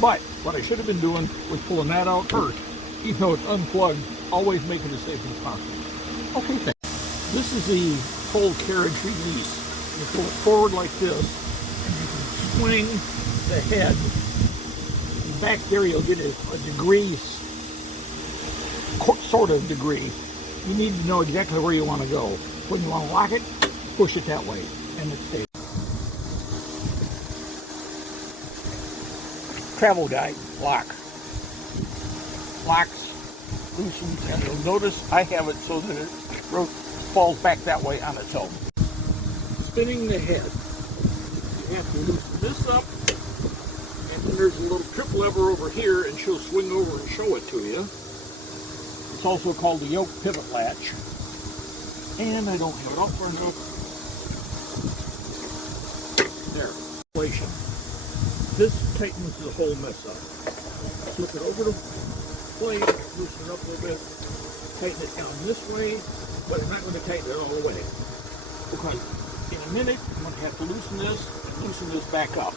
But what I should have been doing was pulling that out first. Even though it's unplugged, always making as safe as possible. Okay, thanks. This is the whole carriage release. You pull it forward like this, and you can swing the head. And back there you'll get a degree, sort of degree. You need to know exactly where you want to go. When you want to lock it, push it that way, and it stays. Travel guide, lock. Locks, loosens, and you'll notice I have it so that it falls back that way on its own. Spinning the head, you have to loosen this up, and then there's a little trip lever over here, and she'll swing over and show it to you. It's also called the yoke pivot latch, and I don't have it out far enough. There, inflation. This tightens the whole mess up. Flip it over the plate, loosen it up a little bit, tighten it down this way, but I'm not going to tighten it all the way, because in a minute I'm going to have to loosen this and loosen this back up.